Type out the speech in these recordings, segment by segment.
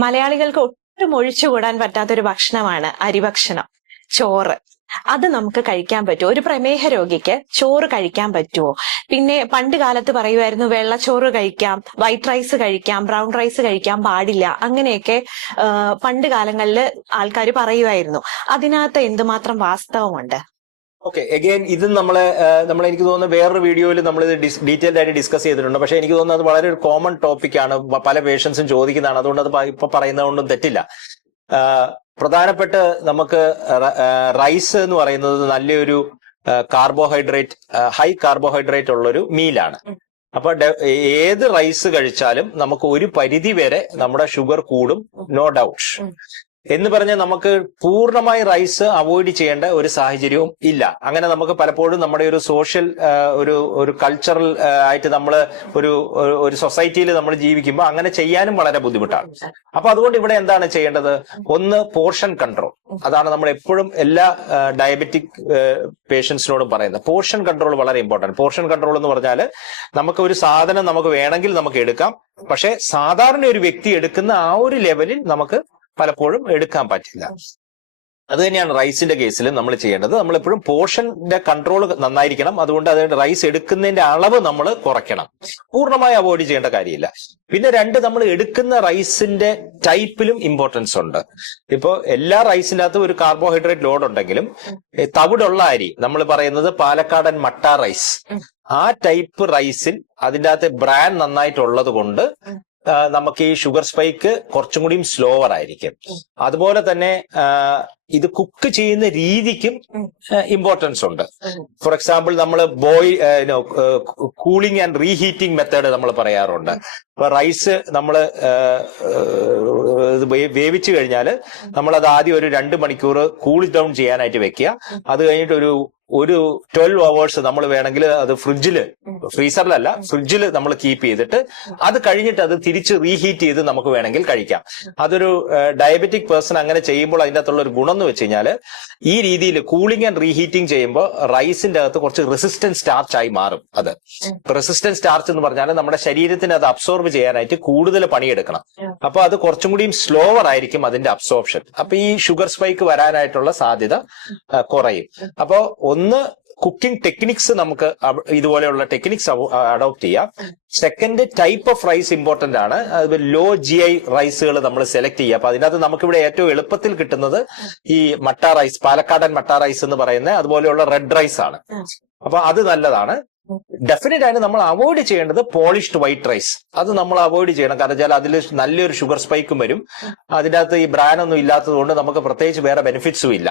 മലയാളികൾക്ക് ഒട്ടും ഒഴിച്ചുകൂടാൻ പറ്റാത്തൊരു ഭക്ഷണമാണ് അരിഭക്ഷണം, ചോറ്. അത് നമുക്ക് കഴിക്കാൻ പറ്റുമോ? ഒരു പ്രമേഹ രോഗിക്ക് ചോറ് കഴിക്കാൻ പറ്റുമോ? പിന്നെ പണ്ട് കാലത്ത് പറയുമായിരുന്നു വെള്ളച്ചോറ് കഴിക്കാം, വൈറ്റ് റൈസ് കഴിക്കാം, ബ്രൗൺ റൈസ് കഴിക്കാൻ പാടില്ല, അങ്ങനെയൊക്കെ പണ്ട് കാലങ്ങളിൽ ആൾക്കാർ പറയുമായിരുന്നു. അതിനകത്ത് എന്തുമാത്രം വാസ്തവമുണ്ട്? ഓക്കെ, എഗെയിൻ ഇത് നമ്മൾ എനിക്ക് തോന്നുന്നു വേറൊരു വീഡിയോയിൽ നമ്മൾ ഇത് ഡീറ്റെയിൽഡ് ആയിട്ട് ഡിസ്കസ് ചെയ്തിട്ടുണ്ട്. പക്ഷെ എനിക്ക് തോന്നുന്നത് അത് വളരെ ഒരു കോമൺ ടോപ്പിക്കാണ്, പല പേഷ്യൻസും ചോദിക്കുന്നതാണ്. അതുകൊണ്ട് അത് ഇപ്പൊ പറയുന്നതുകൊണ്ടും തെറ്റില്ല. പ്രധാനപ്പെട്ട് നമുക്ക് റൈസ് എന്ന് പറയുന്നത് നല്ലൊരു കാർബോഹൈഡ്രേറ്റ്, ഹൈ കാർബോഹൈഡ്രേറ്റ് ഉള്ളൊരു മീലാണ്. അപ്പൊ ഏത് റൈസ് കഴിച്ചാലും നമുക്ക് ഒരു പരിധി വരെ നമ്മുടെ ഷുഗർ കൂടും, നോ ഡൗട്ട്. എന്ന് പറഞ്ഞാൽ നമുക്ക് പൂർണ്ണമായി റൈസ് അവോയ്ഡ് ചെയ്യേണ്ട ഒരു സാഹചര്യവും ഇല്ല. അങ്ങനെ നമുക്ക് പലപ്പോഴും നമ്മുടെ ഒരു സോഷ്യൽ ഒരു കൾച്ചറൽ ആയിട്ട് നമ്മൾ ഒരു സൊസൈറ്റിയിൽ നമ്മൾ ജീവിക്കുമ്പോൾ അങ്ങനെ ചെയ്യാനും വളരെ ബുദ്ധിമുട്ടാണ്. അപ്പൊ അതുകൊണ്ട് ഇവിടെ എന്താണ് ചെയ്യേണ്ടത്? ഒന്ന്, പോർഷൻ കൺട്രോൾ. അതാണ് നമ്മൾ എപ്പോഴും എല്ലാ ഡയബറ്റിക് പേഷ്യൻസിനോടും പറയുന്നത്. പോർഷൻ കൺട്രോൾ വളരെ ഇമ്പോർട്ടന്റ്. പോർഷൻ കൺട്രോൾ എന്ന് പറഞ്ഞാൽ നമുക്ക് ഒരു സാധനം നമുക്ക് വേണമെങ്കിൽ നമുക്ക് എടുക്കാം, പക്ഷെ സാധാരണ ഒരു വ്യക്തി എടുക്കുന്ന ആ ഒരു ലെവലിൽ നമുക്ക് പലപ്പോഴും എടുക്കാൻ പറ്റില്ല. അത് തന്നെയാണ് റൈസിന്റെ കേസിൽ നമ്മൾ ചെയ്യേണ്ടത്. നമ്മളെപ്പോഴും പോർഷന്റെ കൺട്രോൾ നന്നായിരിക്കണം. അതുകൊണ്ട് റൈസ് എടുക്കുന്നതിന്റെ അളവ് നമ്മൾ കുറയ്ക്കണം. പൂർണ്ണമായി അവോയ്ഡ് ചെയ്യേണ്ട കാര്യമില്ല. പിന്നെ രണ്ട്, നമ്മൾ എടുക്കുന്ന റൈസിന്റെ ടൈപ്പിലും ഇമ്പോർട്ടൻസ് ഉണ്ട്. ഇപ്പോ എല്ലാ റൈസിന്റെ അകത്തും ഒരു കാർബോഹൈഡ്രേറ്റ് ലോഡ് ഉണ്ടെങ്കിലും തവിടുള്ള അരി, നമ്മൾ പറയുന്നത് പാലക്കാടൻ മട്ട റൈസ്, ആ ടൈപ്പ് റൈസിൽ അതിൻ്റെ അകത്ത് ബ്രാൻ നന്നായിട്ടുള്ളത് കൊണ്ട് നമുക്ക് ഈ ഷുഗർ സ്പൈക്ക് കുറച്ചും കൂടിയും സ്ലോവർ ആയിരിക്കും. അതുപോലെ തന്നെ ഇത് കുക്ക് ചെയ്യുന്ന രീതിക്കും ഇമ്പോർട്ടൻസ് ഉണ്ട്. ഫോർ എക്സാമ്പിൾ, നമ്മൾ കൂളിംഗ് ആൻഡ് റീഹീറ്റിംഗ് മെത്തേഡ് നമ്മൾ പറയാറുണ്ട്. ഇപ്പൊ റൈസ് നമ്മൾ വേവിച്ചു കഴിഞ്ഞാൽ നമ്മളത് ആദ്യം ഒരു 2 മണിക്കൂർ കൂൾ ഡൗൺ ചെയ്യാനായിട്ട് വെക്കുക. അത് കഴിഞ്ഞിട്ട് ഒരു 12 hours നമ്മൾ വേണമെങ്കിൽ അത് ഫ്രീസറിലല്ല ഫ്രിഡ്ജിൽ നമ്മൾ കീപ്പ് ചെയ്തിട്ട് അത് കഴിഞ്ഞിട്ട് അത് തിരിച്ച് റീഹീറ്റ് ചെയ്ത് നമുക്ക് വേണമെങ്കിൽ കഴിക്കാം. അതൊരു ഡയബറ്റിക് പേഴ്സൺ അങ്ങനെ ചെയ്യുമ്പോൾ അതിൻ്റെ അകത്തുള്ള ഒരു ഗുണം എന്ന് വെച്ച് കഴിഞ്ഞാൽ, ഈ രീതിയിൽ കൂളിംഗ് ആൻഡ് റീഹീറ്റിംഗ് ചെയ്യുമ്പോൾ റൈസിന്റെ അകത്ത് കുറച്ച് റെസിസ്റ്റന്റ് സ്റ്റാർച്ച് ആയി മാറും. അത് റെസിസ്റ്റന്റ് സ്റ്റാർച്ച് എന്ന് പറഞ്ഞാൽ നമ്മുടെ ശരീരത്തിന് അത് അബ്സോർബ് ചെയ്യാനായിട്ട് കൂടുതൽ പണിയെടുക്കണം. അപ്പൊ അത് കുറച്ചും കൂടിയും സ്ലോവർ ആയിരിക്കും അതിന്റെ അബ്സോർപ്ഷൻ. അപ്പൊ ഈ ഷുഗർ സ്പൈക്ക് വരാനായിട്ടുള്ള സാധ്യത കുറയും. അപ്പോ ഒന്ന്, കുക്കിംഗ് ടെക്നിക്സ് നമുക്ക് ഇതുപോലെയുള്ള ടെക്നിക്സ് അഡോപ്റ്റ് ചെയ്യാം. Second, type of rice important ആണ്. അത് ലോ GI റൈസുകൾ നമ്മൾ സെലക്ട് ചെയ്യുക. അപ്പൊ അതിനകത്ത് നമുക്കിവിടെ ഏറ്റവും എളുപ്പത്തിൽ കിട്ടുന്നത് ഈ മട്ട റൈസ്, പാലക്കാടൻ മട്ട റൈസ് എന്ന് പറയുന്നത്, അതുപോലെയുള്ള റെഡ് റൈസ് ആണ്. അപ്പൊ അത് നല്ലതാണ്. ഡെഫിനറ്റ് ആയിട്ട് നമ്മൾ അവോയ്ഡ് ചെയ്യേണ്ടത് പോളിഷ്ഡ് വൈറ്റ് റൈസ്. അത് നമ്മൾ അവോയ്ഡ് ചെയ്യണം. കാരണം വെച്ചാൽ അതിൽ നല്ലൊരു ഷുഗർ സ്പൈക്കും വരും. അതിൻ്റെ അകത്ത് ഈ ബ്രാനൊന്നും ഇല്ലാത്തത് കൊണ്ട് നമുക്ക് പ്രത്യേകിച്ച് വേറെ ബെനിഫിറ്റ്സും ഇല്ല.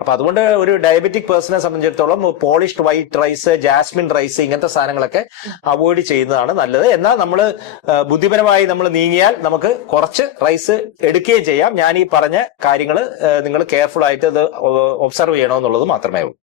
അപ്പൊ അതുകൊണ്ട് ഒരു ഡയബറ്റിക് പേഴ്സണെ സംബന്ധിച്ചിടത്തോളം polished white rice, jasmine rice, ഇങ്ങനത്തെ സാധനങ്ങളൊക്കെ അവോയ്ഡ് ചെയ്യുന്നതാണ് നല്ലത്. എന്നാൽ നമ്മൾ ബുദ്ധിപരമായി നമ്മൾ നീങ്ങിയാൽ നമുക്ക് കുറച്ച് റൈസ് എടുക്കുകയും ചെയ്യാം. ഞാൻ ഈ പറഞ്ഞ കാര്യങ്ങൾ നിങ്ങൾ കെയർഫുൾ ആയിട്ട് അത് ഒബ്സർവ് ചെയ്യണമെന്നുള്ളത് മാത്രമേ ഉള്ളൂ.